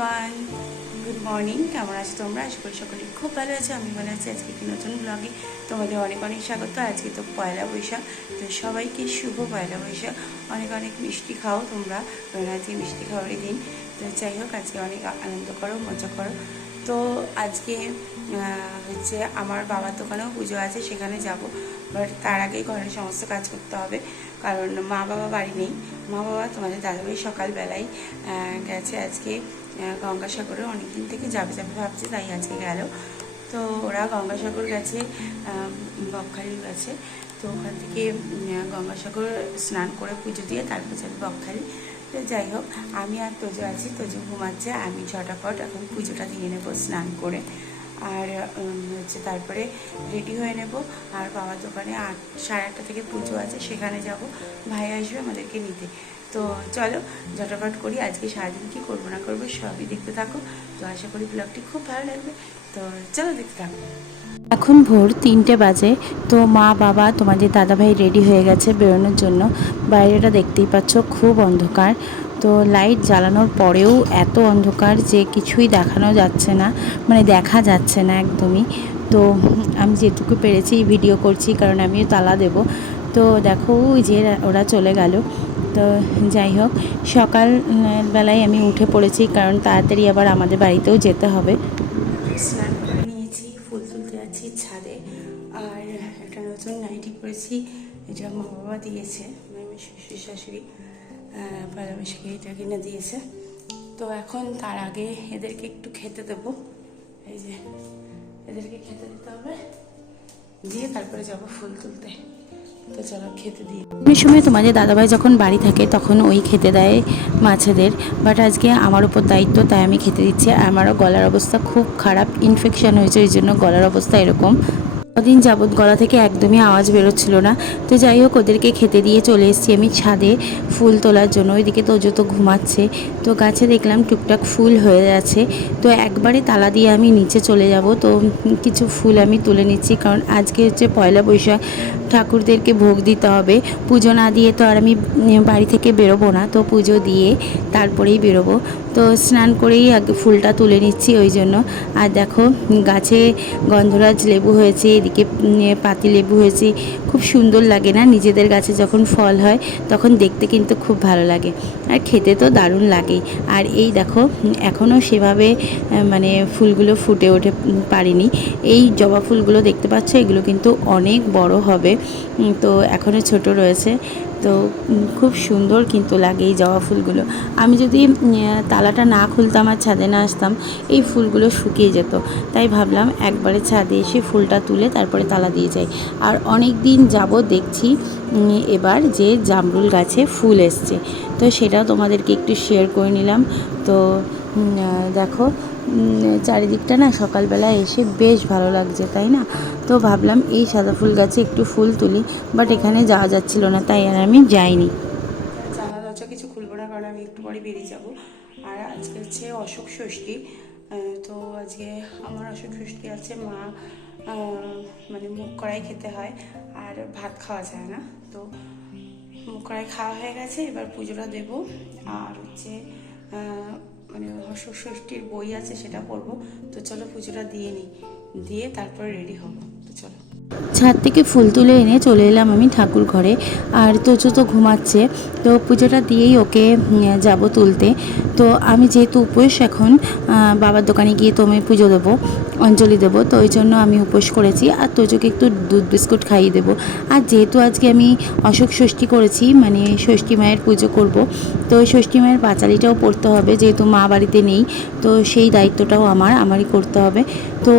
Everyone, good morning. কেমন আছো তোমরা? আশা করি সকলে খুব ভালো আছো। আমি ভালো আছি। আজকে একটি নতুন ব্লগে তোমাদের অনেক অনেক স্বাগত। আজকে তো পয়লা বৈশাখ, তো সবাইকে শুভ পয়লা বৈশাখ। অনেক অনেক মিষ্টি খাও তোমরা, কারণ আজকে মিষ্টি খাওয়ারই দিন। তো যাই হোক, আজকে অনেক আনন্দ করো, মজা করো। তো আজকে হচ্ছে আমার বাবার দোকানেও পুজো আছে, সেখানে যাব। বাট তার আগেই ঘরের সমস্ত কাজ করতে হবে, কারণ মা বাবা বাড়ি নেই। মা বাবা তোমাদের দাদাভাই সকালবেলায় গেছে আজকে গঙ্গাসাগরে। অনেকদিন থেকে যাবে যাবে ভাবছে, তাই আজকে গেল। তো ওরা গঙ্গাসাগর গেছে, বকখালি গেছে। তো ওখান থেকে গঙ্গাসাগর স্নান করে পুজো দিয়ে তারপর যাবে বকখালি। তো যাই হোক, আমি আর তোজো আছি। তোজো ঘুমাচ্ছে, আমি ঝটাপট এখন পুজোটা দিয়ে নেবো স্নান করে। আর হচ্ছে তারপরে রেডি হয়ে নেব। আর বাবার দোকানে 8:30 থেকে পুজো আছে, সেখানে যাব। ভাই আসবে আমাদেরকে নিতে। তো চলো ঝটাপট করি। আজকে সারাদিন কী করবো না করবো সবই দেখতে থাকো। তো আশা করি ব্লগটি খুব ভালো লাগবে। তো চলো দেখতে থাকো। এখন ভোর 3টে বাজে। তো মা বাবা তোমাদের দাদাভাই রেডি হয়ে গেছে বেরোনোর জন্য। বাইরেটা দেখতেই পাচ্ছ, খুব অন্ধকার। তো লাইট জ্বালানোর পরেও এত অন্ধকার যে কিছুই দেখানো যাচ্ছে না, মানে দেখা যাচ্ছে না একদমই। তো আমি যেটুকু পেরেছি ভিডিও করছি, কারণ আমিও তালা দেব। তো দেখো ওই যে ওরা চলে গেল। তো যাই হোক, সকাল বেলায় আমি উঠে পড়েছি, কারণ তাড়াতাড়ি আবার আমাদের বাড়িতেও যেতে হবে। স্নান করে নিয়েছি, ফুল তুলতে যাচ্ছি ছাদে। আর একটা নতুন নাইটি পরেছি, এটা মা বাবা দিয়েছে, মানে শ্বশুর শাশুড়ি পয়লা বৈশাখে এটা কিনে দিয়েছে। তো এখন তার আগে এদেরকে একটু খেতে দেবো। এই যে এদেরকে খেতে দিতে হবে, দিয়ে তারপরে যাব ফুল তুলতে। তো চলো খেতে দিই। অনেক সময় তোমাদের দাদাভাই যখন বাড়ি থাকে তখন ওই খেতে দেয় মাছেদের, বাট আজকে আমার উপর দায়িত্ব, তাই আমি খেতে দিচ্ছি। আমারও গলার অবস্থা খুব খারাপ, ইনফেকশান হয়েছে, ওই জন্য গলার অবস্থা এরকম। কদিন যাবৎ গলা থেকে একদমই আওয়াজ বেরোচ্ছিল না। তো যাই হোক, ওদেরকে খেতে দিয়ে চলে এসেছি আমি ছাদে ফুল তোলার জন্য। ওইদিকে তোজো তো ঘুমাচ্ছে। তো গাছে দেখলাম টুকটাক ফুল হয়ে আছে, তো একবারে তালা দিয়ে আমি নিচে চলে যাব। তো কিছু ফুল আমি তুলে নিচ্ছি, কারণ আজকে হচ্ছে পয়লা বৈশাখ, ঠাকুরদেরকে ভোগ দিতে হবে। পুজো না দিয়ে তো আর আমি বাড়ি থেকে বেরোবো না। তো পুজো দিয়ে তারপরেই বেরোবো। তো স্নান করেই আগে ফুলটা তুলে নিচ্ছি ওই জন্য। আর দেখো, গাছে গন্ধরাজ লেবু হয়েছে, এদিকে পাতি লেবু হয়েছে। খুব সুন্দর লাগে না? নিজেদের গাছে যখন ফল হয় তখন দেখতে কিন্তু খুব ভালো লাগে, আর খেতে তো দারুণ লাগেই। আর এই দেখো, এখনও সেভাবে মানে ফুলগুলো ফুটে ওঠে পারিনি। এই জবা ফুলগুলো দেখতে পাচ্ছ, এগুলো কিন্তু অনেক বড় হবে। তো এখনও ছোট রয়েছে। তো খুব সুন্দর কিন্তু লাগে এই জবা ফুলগুলো। আমি যদি তালাটা না খুলতাম আর ছাদে না আসতাম, এই ফুলগুলো শুকিয়ে যেত। তাই ভাবলাম একবারে ছাদে এসে ফুলটা তুলে তারপরে তালা দিয়ে যাই। আর অনেক দিন যাবত দেখছি এবার যে জামরুল গাছে ফুল এসছে, তো সেটাও তোমাদেরকে একটু শেয়ার করে নিলাম। তো দেখো, চারিদিকটা না সকালবেলা এসে বেশ ভালো লাগছে, তাই না? তো ভাবলাম এই সাদা ফুল গাছে একটু ফুল তুলি, বাট এখানে যাওয়া যাচ্ছিল না, তাই আর আমি যাইনি। জানলা দরজা কিছু খুলবো না, কারণ আমি একটু পরে বেরিয়ে যাব। আর আজকে হচ্ছে অশোক ষষ্ঠী। তো আজকে আমার অশোক ষষ্ঠী আছে। মা মানে মুগ কড়াই খেতে হয়, আর ভাত খাওয়া যায় না। তো মুগ কড়াই খাওয়া হয়ে গেছে, এবার পুজোটা দেবো। আর হচ্ছে মানে অশোক ষষ্ঠীর বই আছে, সেটা পড়বো। তো চলো পুজোটা দিয়ে নিই, দিয়ে তারপরে রেডি হবো। তো চলো। ছাদ থেকে ফুল তুলে এনে চলে এলাম আমি ঠাকুর ঘরে। আর তোজো তো ঘুমাচ্ছে, তো পুজোটা দিয়েই ওকে যাব তুলতে। তো আমি যেহেতু উপোস এখন, বাবার দোকানে গিয়ে তো আমি পুজো দেবো, অঞ্জলি দেবো। তো ওই জন্য আমি উপোস করেছি, আর তোজোকে একটু দুধ বিস্কুট খাইয়ে দেবো। আর যেহেতু আজকে আমি অশোক ষষ্ঠী করেছি, মানে ষষ্ঠী মায়ের পুজো করব, তো ষষ্ঠী মায়ের পাঁচালিটাও পড়তে হবে, যেহেতু মা বাড়িতে নেই। তো সেই দায়িত্বটাও আমারই করতে হবে। তো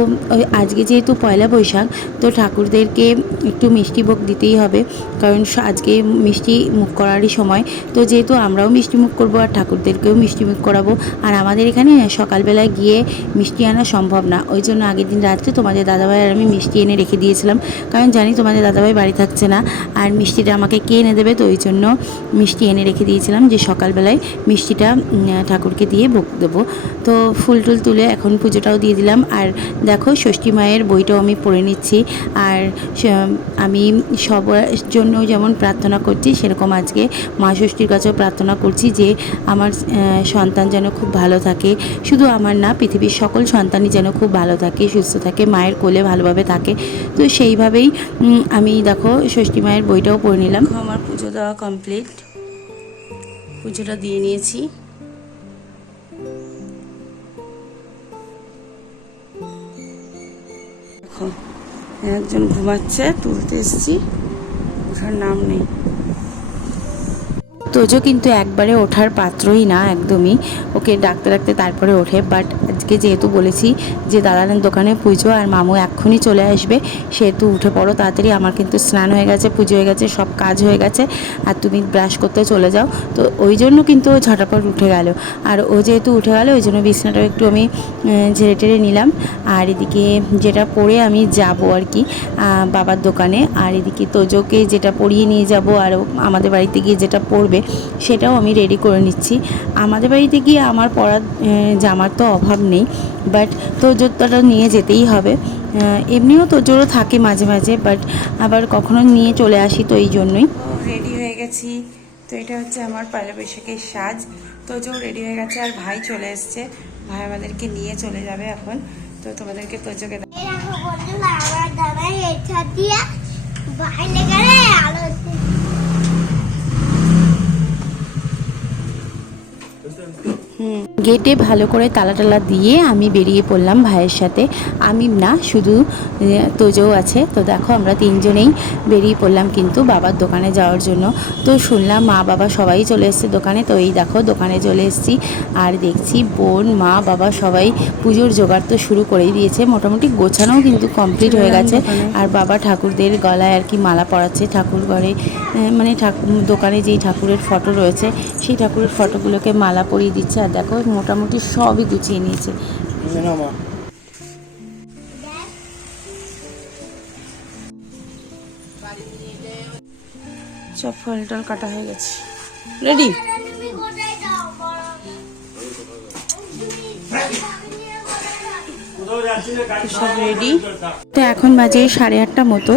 আজকে যেহেতু পয়লা বৈশাখ, তো ঠাকুরদেরকে একটু মিষ্টি ভোগ দিতেই হবে, কারণ আজকে মিষ্টি মুখ করারই সময়। তো যেহেতু আমরাও মিষ্টি মুখ করবো, আর ঠাকুরদেরকেও মিষ্টি মুখ করাবো। আর আমাদের এখানে সকালবেলায় গিয়ে মিষ্টি আনা সম্ভব না, ওই জন্য আগের দিন রাত্রে তোমাদের দাদাভাই আর আমি মিষ্টি এনে রেখে দিয়েছিলাম, কারণ জানি তোমাদের দাদাভাই বাড়ি থাকছে না, আর মিষ্টিটা আমাকে কে এনে দেবে। তো ওই জন্য মিষ্টি এনে রেখে দিয়েছিলাম, যে সকালবেলায় মিষ্টিটা ঠাকুরকে দিয়ে ভোগ দেবো। তো ফুল টুল তুলে এখন পুজোটাও দিয়ে দিলাম। আর দেখো, ষষ্ঠী মায়ের বইটাও আমি পড়ে নিচ্ছি। আর আর আমি সবার জন্য যেমন প্রার্থনা করছি সেরকম আজকে মা ষষ্ঠীর কাছেও প্রার্থনা করছি যে আমার সন্তান যেন খুব ভালো থাকে, শুধু আমার না, পৃথিবীর সকল সন্তানই যেন খুব ভালো থাকে, সুস্থ থাকে, মায়ের কোলে ভালোভাবে থাকে। তো সেইভাবেই আমি দেখো ষষ্ঠী মায়ের বইটাও পড়ে নিলাম। আমার পুজো দেওয়া কমপ্লিট, পুজোটা দিয়ে নিয়েছি। দেখো একজন ঘুমাচ্ছে, তুলতে এসেছি, ওঠার নাম নেই। তোজো কিন্তু একবারে ওঠার পাত্রই না, একদমই, ওকে ডাকতে ডাকতে তারপরে ওঠে। বাট আজকে যেহেতু বলেছি যে দাদানের দোকানে পুজো আর মামু এক্ষুনি চলে আসবে, সেহেতু উঠে পড়ো তাড়াতাড়ি, আমার কিন্তু স্নান হয়ে গেছে, পুজো হয়ে গেছে, সব কাজ হয়ে গেছে, আর তুমি ব্রাশ করতে চলে যাও। তো ওই জন্য কিন্তু ও ঝটাপট উঠে গেল। আর ও যেহেতু উঠে গেল ওই জন্য বিছানাটাও একটু আমি ঝেড়ে টেড়ে নিলাম। আর এদিকে যেটা পরে আমি যাব আর কি বাবার দোকানে, আর এদিকে তোজোকে যেটা পরিয়ে নিয়ে যাব আর আমাদের বাড়িতে গিয়ে যেটা পরবে সেটাও আমি রেডি করে নিচ্ছি। আমাদের বাড়িতে গিয়ে আমার পরার জামার তো অভাব নেই, বাট তোজোরটা নিয়ে যেতেই হবে। এমনিও তোজোরও থাকে মাঝে মাঝে, বাট আবার কখনো নিয়ে চলে আসি, তো এই জন্যই। রেডি হয়ে গেছি। তো এটা হচ্ছে আমার পয়লা বৈশাখের সাজ। তোজো রেডি হয়ে গেছে আর ভাই চলে এসছে, ভাই আমাদেরকে নিয়ে চলে যাবে এখন। তো তোমাদেরকে তোজোকে আমার দাদাই এটা দিয়ে বাইরে গেলে আলো গেটে ভালো করে তালা টালা দিয়ে আমি বেরিয়ে পড়লাম ভাইয়ের সাথে। আমি না, শুধু তোজো আছে। তো দেখো আমরা তিনজনেই বেরিয়ে পড়লাম কিন্তু বাবার দোকানে যাওয়ার জন্য। তো শুনলাম মা বাবা সবাই চলে এসছে দোকানে। তো এই দেখো দোকানে চলে এসেছি, আর দেখছি বোন মা বাবা সবাই পুজোর জোগাড় তো শুরু করেই দিয়েছে, মোটামুটি গোছানোও কিন্তু কমপ্লিট হয়ে গেছে। আর বাবা ঠাকুরদের গলায় আর কি মালা পরাচ্ছে, ঠাকুর ঘরে মানে দোকানে যেই ঠাকুরের ফটো রয়েছে সেই ঠাকুরের ফটোগুলোকে মালা পরিয়ে দিচ্ছে। আর দেখো মোটামুটি সবই গুছিয়ে নিয়েছে। সব ফল টল কাটা হয়ে গেছে, রেডি। তুমি কোথায় যাও বড় সব রেডি। তো এখন বাজে 8:30 মতো।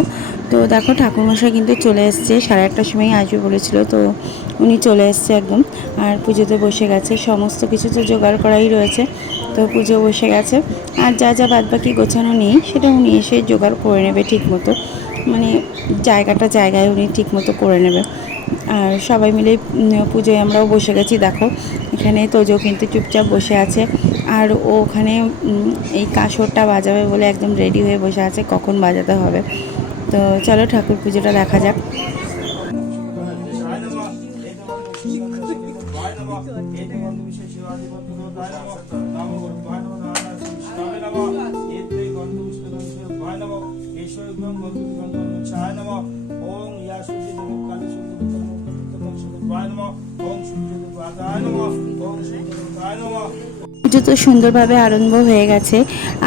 তো দেখো ঠাকুরমশাই কিন্তু চলে এসছে, 8:30টার সময় আসবে বলেছিল, তো উনি চলে এসছে একদম। আর পুজোতে বসে গেছে, সমস্ত কিছু তো জোগাড় করাই রয়েছে, তো পুজো বসে গেছে। আর যা যা বাদবাকি গোছানো নেই সেটা উনি এসে জোগাড় করে নেবে ঠিক মতো, মানে জায়গাটা জায়গায় উনি ঠিক মতো করে নেবে। আর সবাই মিলে পুজোয় আমরাও বসে গেছি। দেখো এখানে তোজো কিন্তু চুপচাপ বসে আছে, আর ও ওখানে এই কাঁসরটা বাজাবে বলে একদম রেডি হয়ে বসে আছে কখন বাজাতে হবে। তো চলো ঠাকুর পুজোটা দেখা যাক। পুজো তো সুন্দরভাবে আরম্ভ হয়ে গেছে।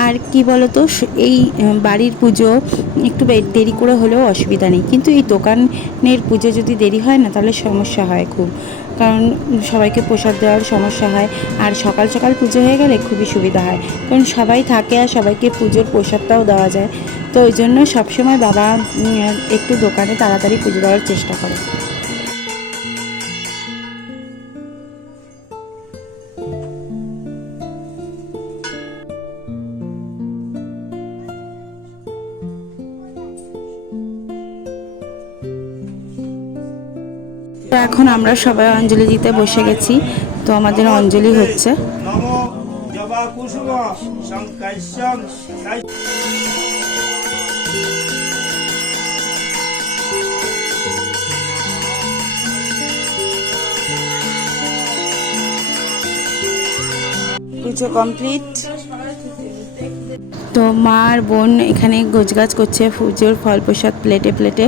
আর কি বলতো, এই বাড়ির পুজো একটু দেরি করে হলেও অসুবিধা নেই, কিন্তু এই দোকানের পুজো যদি দেরি হয় না তাহলে সমস্যা হয় খুব, কারণ সবাইকে প্রসাদ দেওয়ার সমস্যা হয়। আর সকাল সকাল পুজো হয়ে গেলে খুবই সুবিধা হয়, কারণ সবাই থাকে আর সবাইকে পুজোর প্রসাদটাও দেওয়া যায়। তো ওই জন্য সবসময় বাবা একটু দোকানে তাড়াতাড়ি পুজো দেওয়ার চেষ্টা করে। তো এখন আমরা সবাই অঞ্জলি দিতে বসে গেছি, তো আমাদের অঞ্জলি হচ্ছে। পুজো কমপ্লিট। তো মা আর বোন এখানে গোছগাছ করছে পুজোর ফল প্রসাদ প্লেটে প্লেটে,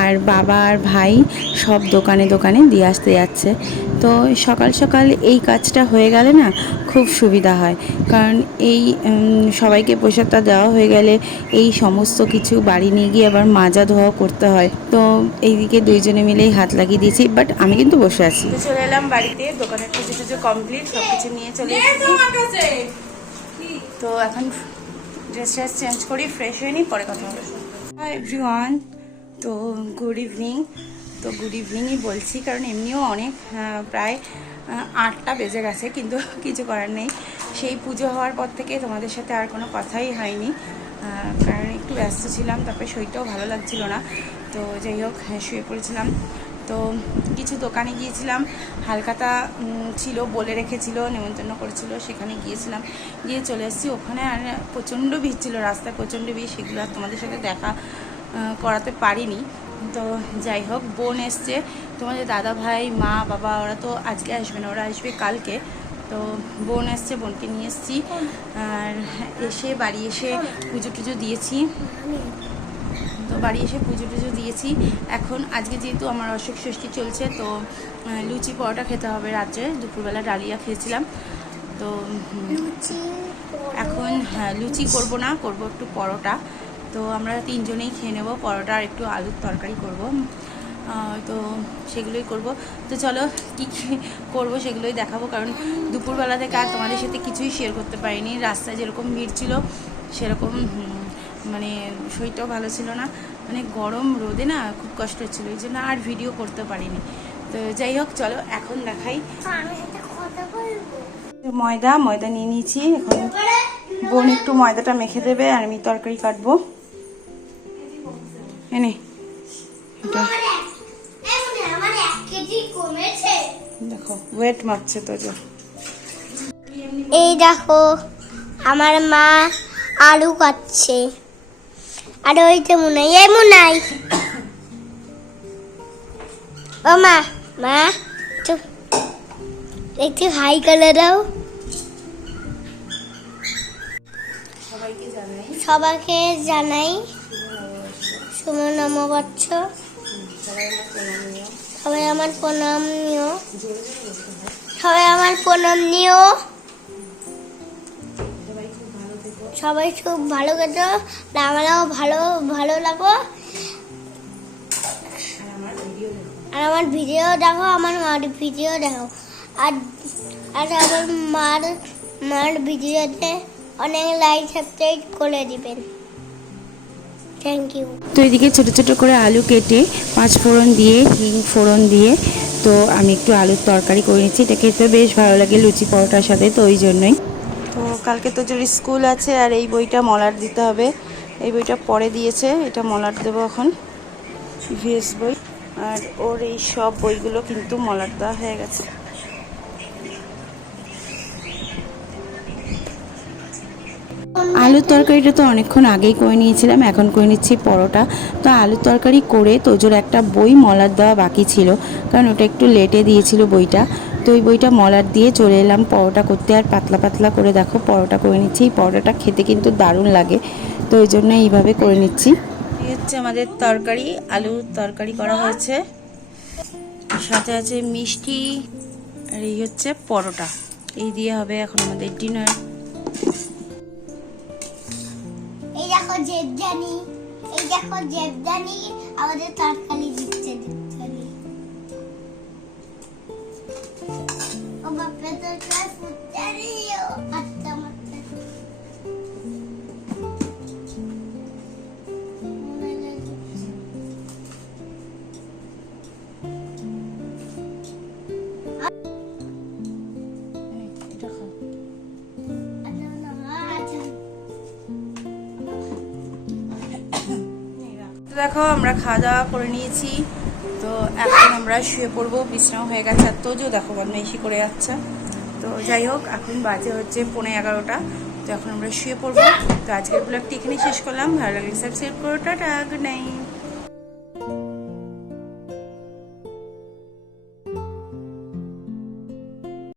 আর বাবা আর ভাই সব দোকানে দোকানে দিয়ে আসতে যাচ্ছে। তো সকাল সকাল এই কাজটা হয়ে গেলে না খুব সুবিধা হয়, কারণ এই সবাইকে প্রসাদটা দেওয়া হয়ে গেলে এই সমস্ত কিছু বাড়ি নিয়ে গিয়ে আবার মাজা ধোয়া করতে হয়। তো এইদিকে দুইজনে মিলেই হাত লাগিয়ে দিয়েছি, বাট আমি কিন্তু বসে আছি। তো চলে এলাম বাড়িতে, দোকানের পুজো টুজো কমপ্লিট, সব কিছু নিয়ে চলে এসেছি। তো এখন ড্রেস ট্রেস চেঞ্জ করি, ফ্রেশ হয়ে নিই, পরে কথা হবে। হাই এভরিওয়ান, তো গুড ইভিনিং। তো গুড ইভিনিংই বলছি কারণ এমনিও অনেক প্রায় 8টা বেজে গেছে, কিন্তু কিছু করার নেই। সেই পুজো হওয়ার পর থেকে তোমাদের সাথে আর কোনো কথাই হয়নি, কারণ একটু ব্যস্ত ছিলাম, তারপরে শরীরটাও ভালো লাগছিল না। তো যাই হোক, শুয়ে পড়েছিলাম। তো কিছু দোকানে গিয়েছিলাম, হালখাতা ছিল, বলে রেখেছিল, নেমন্তন্ন করেছিল, সেখানে গিয়েছিলাম, গিয়ে চলে এসেছি। ওখানে আর প্রচণ্ড ভিড় ছিল, রাস্তায় প্রচণ্ড ভিড়, সেগুলো আর তোমাদের সাথে দেখা করাতে পারিনি। তো যাই হোক, বোন এসছে, তোমাদের দাদা ভাই, মা, বাবা, ওরা তো আজকে আসবে না, ওরা আসবে কালকে। তো বোন এসছে, বোনকে নিয়ে এসেছি। আর এসে বাড়ি এসে পুজো টুজো দিয়েছি। তো বাড়ি এসে পুজো টুজো দিয়েছি। এখন আজকে যেহেতু আমার অসুখ ষষ্ঠী চলছে, তো লুচি পরোটা খেতে হবে রাত্রে। দুপুরবেলা ডালিয়া খেয়েছিলাম। তো এখন লুচি করব না, করব একটু পরোটা। তো আমরা 3 জনেই খেয়ে নেবো পরোটা, আর একটু আলুর তরকারি করব। তো সেগুলোই করব। তো চলো কী কী করবো সেগুলোই দেখাবো, কারণ দুপুরবেলা থেকে আর তোমাদের সাথে কিছুই শেয়ার করতে পারিনি। রাস্তায় যেরকম ভিড় ছিল সেরকম মানে শরীরটাও ভালো ছিল না, মানে গরম রোদে না খুব কষ্ট হচ্ছিলো, এই জন্য আর ভিডিও করতে পারিনি। তো যাই হোক, চলো এখন দেখাই। ময়দা নিয়ে নিয়েছি। এখন বোন একটু ময়দাটা মেখে দেবে, আর আমি তরকারি কাটবো। এনে এটা দেখো, ওয়েট মাপছে তো। এই দেখো, আমার মা আলু কাটছে, আর ওই তো মুনাই, এই মুনাই, ও মা, মা একটু হাই করে দাও। সবাইকে জানাই শুভ নববর্ষ। সবাই আমার প্রণাম নিও, সবাই আমার প্রণাম নিও। সবাই খুব ভালো খেতো, আমরাও ভালো ভালো লাগো। আর আমার ভিডিও দেখো, আমার মার ভিডিও দেখো, আর আর আমার মার ভিডিওতে অনেক লাইক সাবস্ক্রাইব করে দিবেন। Thank you. তো এদিকে ছোট ছোট করে আলু কেটে 5 ফোড়ন দিয়ে, হিং ফোড়ন দিয়ে, তো আমি একটু আলুর তরকারি করে নিচ্ছি। এটা খেতে বেশ ভালো লাগে লুচি পরোটার সাথে, তো ওই জন্যই। তো কালকে তো জোর স্কুল আছে, আর এই বইটা মলাট দিতে হবে। এই বইটা পরে দিয়েছে, এটা মলাট দেবো এখন, ইভিএস বই। আর ওর এই সব বইগুলো কিন্তু মলাট দেওয়া হয়ে গেছে। আলুর তরকারিটা তো অনেকক্ষণ আগেই করে নিয়েছিলাম, এখন করে নিচ্ছি পরোটা। তো আলুর তরকারি করে তোজোর একটা বই মলাট দেওয়া বাকি ছিল, কারণ ওটা একটু লেটে দিয়েছিল বইটা। তো ওই বইটা মলাট দিয়ে চলে এলাম পরোটা করতে। আর পাতলা পাতলা করে দেখো পরোটা করে নিচ্ছি। এই পরোটাটা খেতে কিন্তু দারুণ লাগে, তো ওই জন্য এইভাবে করে নিচ্ছি। এই হচ্ছে আমাদের তরকারি, আলুর তরকারি করা হয়েছে, সাথে আছে মিষ্টি, আর এই হচ্ছে পরোটা। এই দিয়ে হবে এখন আমাদের ডিনার। এই দেখো জেবদানি, এই দেখো জেবদানি আমাদের তরকারি দিচ্ছে, জেবদানি। ও বাপরে, তরকারি ফুটতে দিও, আচ্ছা মাত্রা এটা খাও। তো দেখো, আমরা খাওয়া দাওয়া করে নিয়েছি। তো এখন আমরা শুয়ে পড়বো, বিশ্রাম হয়ে গেছে। আর তোজো দেখো বদমাইশি করে যাচ্ছে। তো যাই হোক, এখন বাজে হচ্ছে 11:15। তো এখন আমরা শুয়ে পড়বো। তো আজকের ব্লগটি এখানেই শেষ করলাম। ভালো লাগলে সাবস্ক্রাইব করো। Tata, good night.